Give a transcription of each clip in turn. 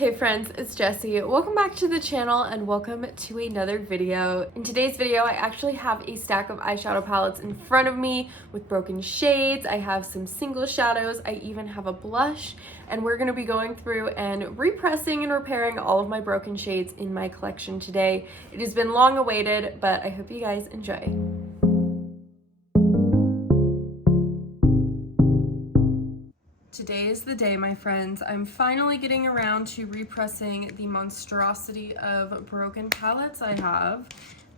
Hey friends, it's Jessi. Welcome back to the channel and welcome to another video. In today's video, I actually have a stack of eyeshadow palettes in front of me with broken shades. I have some single shadows. I even have a blush, and we're gonna be going through and repressing and repairing all of my broken shades in my collection today. It has been long awaited, but I hope you guys enjoy. Today is the day, my friends. I'm finally getting around to repressing the monstrosity of broken palettes I have.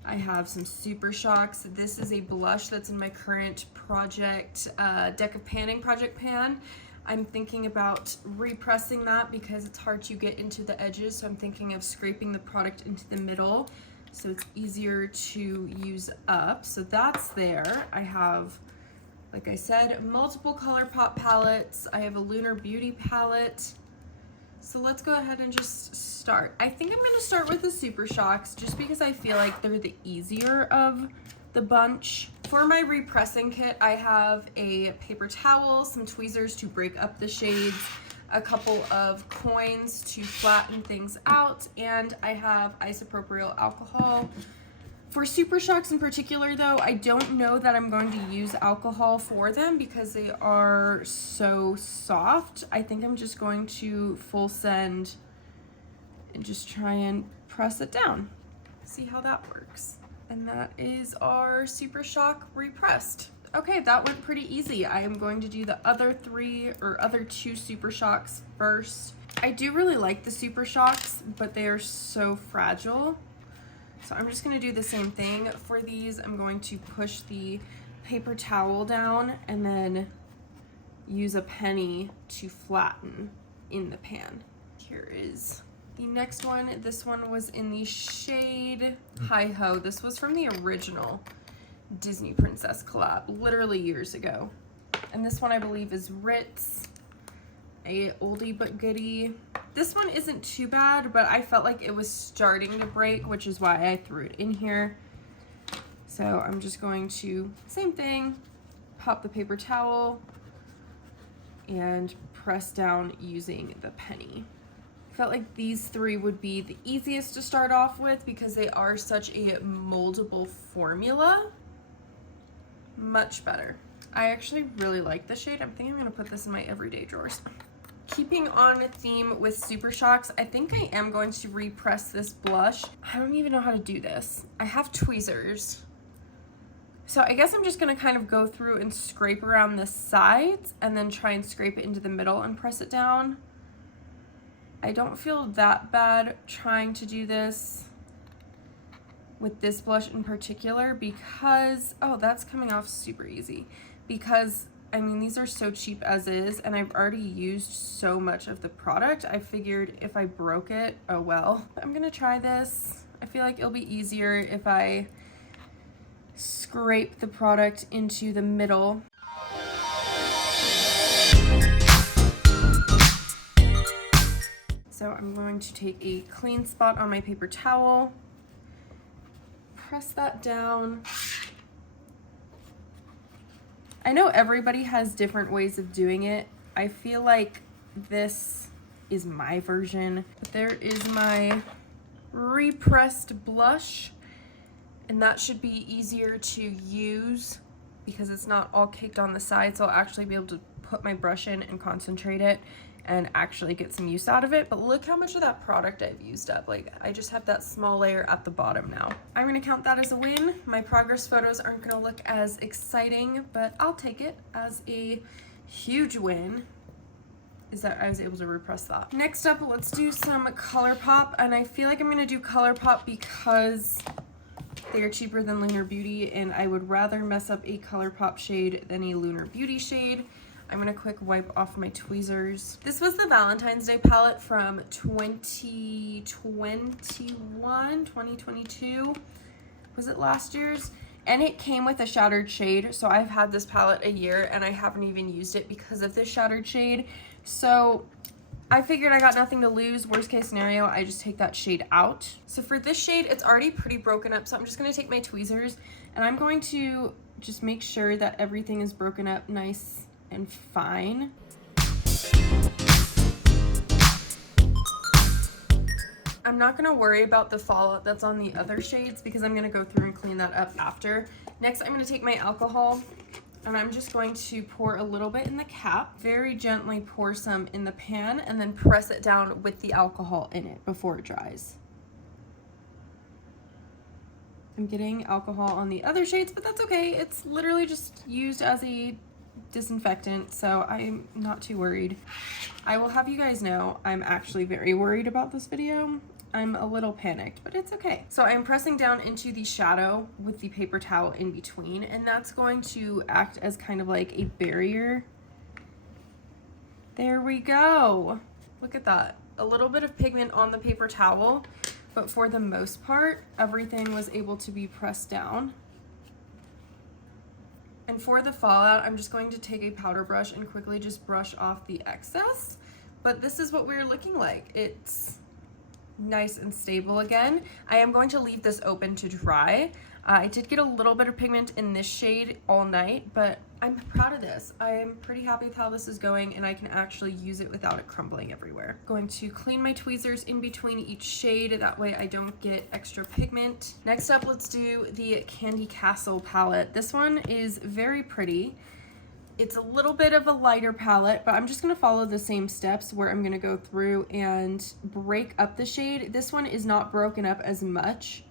I have some Super Shocks. This is a blush that's in my current project, deck of panning project pan. I'm thinking about repressing that because it's hard to get into the edges, so I'm thinking of scraping the product into the middle so it's easier to use up. So that's there. I have, like I said, multiple Colourpop palettes. I have a Lunar Beauty palette. So let's go ahead and just start. I think I'm gonna start with the Super Shocks just because I feel like they're the easier of the bunch. For my repressing kit, I have a paper towel, some tweezers to break up the shades, a couple of coins to flatten things out, and I have isopropyl alcohol. For Super Shocks in particular though, I don't know that I'm going to use alcohol for them because they are so soft. I think I'm just going to full send and just try and press it down. See how that works. And that is our Super Shock repressed. Okay, that went pretty easy. I am going to do the other two Super Shocks first. I do really like the Super Shocks, but they are so fragile. So I'm just gonna do the same thing. For these, I'm going to push the paper towel down and then use a penny to flatten in the pan. Here is the next one. This one was in the shade Hi Ho. This was from the original Disney Princess collab, literally years ago. And this one I believe is Ritz, a oldie but goodie. This one isn't too bad, but I felt like it was starting to break, which is why I threw it in here. So I'm just going to, same thing, pop the paper towel and press down using the penny. I felt like these three would be the easiest to start off with because they are such a moldable formula. Much better. I actually really like the shade. I'm thinking I'm gonna put this in my everyday drawers. Keeping on theme with Super Shocks, I think I am going to repress this blush. I don't even know how to do this. I have tweezers. So I guess I'm just gonna kind of go through and scrape around the sides and then try and scrape it into the middle and press it down. I don't feel that bad trying to do this with this blush in particular because, oh, that's coming off super easy. Because I mean, these are so cheap as is, and I've already used so much of the product. I figured if I broke it, oh well. I'm gonna try this. I feel like it'll be easier if I scrape the product into the middle. So I'm going to take a clean spot on my paper towel, press that down. I know everybody has different ways of doing it. I feel like this is my version. But there is my repressed blush, and that should be easier to use because it's not all caked on the side, so I'll actually be able to put my brush in and concentrate it and actually get some use out of it. But look how much of that product I've used up. Like, I just have that small layer at the bottom now. I'm gonna count that as a win. My progress photos aren't gonna look as exciting, but I'll take it as a huge win, is that I was able to repress that. Next up, let's do some Colourpop, and I feel like I'm gonna do Colourpop because they are cheaper than Lunar Beauty, and I would rather mess up a Colourpop shade than a Lunar Beauty shade. I'm gonna quick wipe off my tweezers. This was the Valentine's Day palette from 2022. Was it last year's? And it came with a shattered shade. So I've had this palette a year and I haven't even used it because of this shattered shade. So I figured I got nothing to lose. Worst case scenario, I just take that shade out. So for this shade, it's already pretty broken up. So I'm just gonna take my tweezers and I'm going to just make sure that everything is broken up nice and fine. I'm not gonna worry about the fallout that's on the other shades because I'm gonna go through and clean that up after. Next, I'm gonna take my alcohol and I'm just going to pour a little bit in the cap, very gently pour some in the pan, and then press it down with the alcohol in it before it dries. I'm getting alcohol on the other shades, but that's okay. It's literally just used as a disinfectant, so I'm not too worried. I will have you guys know I'm actually very worried about this video. I'm a little panicked, but it's okay. So I'm pressing down into the shadow with the paper towel in between, and that's going to act as kind of like a barrier. There we go. Look at that. A little bit of pigment on the paper towel, but for the most part, everything was able to be pressed down. And for the fallout, I'm just going to take a powder brush and quickly just brush off the excess. But this is what we're looking like. It's nice and stable again. I am going to leave this open to dry. I did get a little bit of pigment in this shade all night, but I'm proud of this. I am pretty happy with how this is going, and I can actually use it without it crumbling everywhere. Going to clean my tweezers in between each shade, that way I don't get extra pigment. Next up, let's do the Candy Castle palette. This one is very pretty. It's a little bit of a lighter palette, but I'm just gonna follow the same steps where I'm gonna go through and break up the shade. This one is not broken up as much,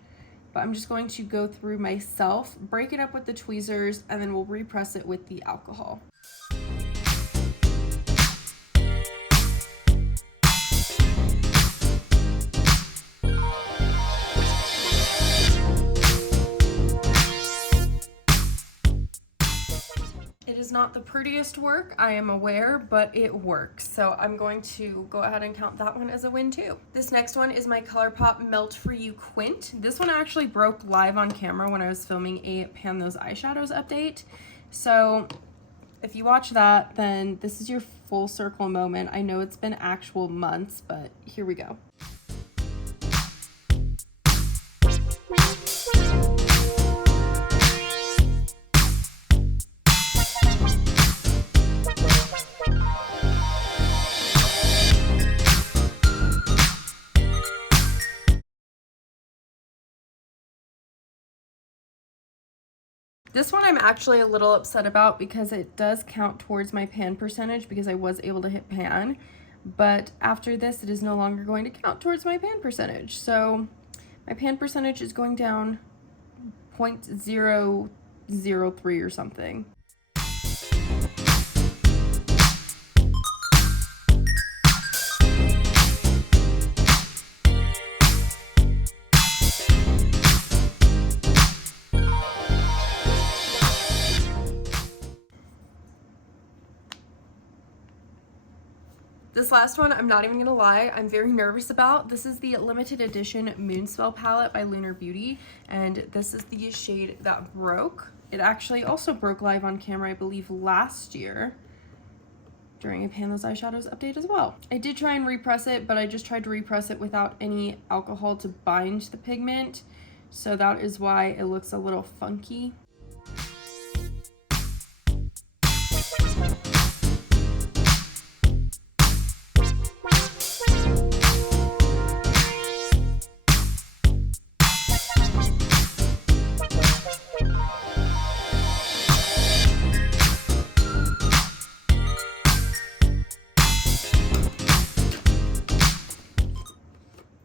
but I'm just going to go through myself, break it up with the tweezers, and then we'll repress it with the alcohol. It is not the prettiest work, I am aware, but it works. So I'm going to go ahead and count that one as a win too. This next one is my Colourpop Melt For You Quint. This one actually broke live on camera when I was filming a Pan Those Eyeshadows update. So if you watch that, then this is your full circle moment. I know it's been actual months, but here we go. This one I'm actually a little upset about because it does count towards my pan percentage because I was able to hit pan, but after this it is no longer going to count towards my pan percentage. So my pan percentage is going down 0.003 or something. This last one, I'm not even gonna lie, I'm very nervous about. This is the limited edition Moonspell palette by Lunar Beauty, and this is the shade that broke. It actually also broke live on camera, I believe, last year during a Pan Those Eyeshadows update as well. I did try and repress it, but I just tried to repress it without any alcohol to bind the pigment, so that is why it looks a little funky.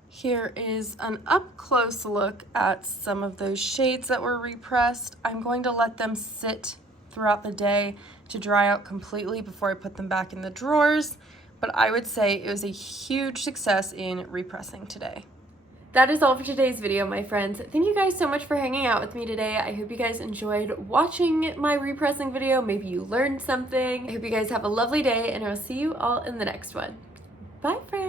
Here is an up-close look at some of those shades that were repressed. I'm going to let them sit throughout the day to dry out completely before I put them back in the drawers, but I would say it was a huge success in repressing today. That is all for today's video, my friends. Thank you guys so much for hanging out with me today. I hope you guys enjoyed watching my repressing video. Maybe you learned something. I hope you guys have a lovely day, and I'll see you all in the next one. Bye, friends.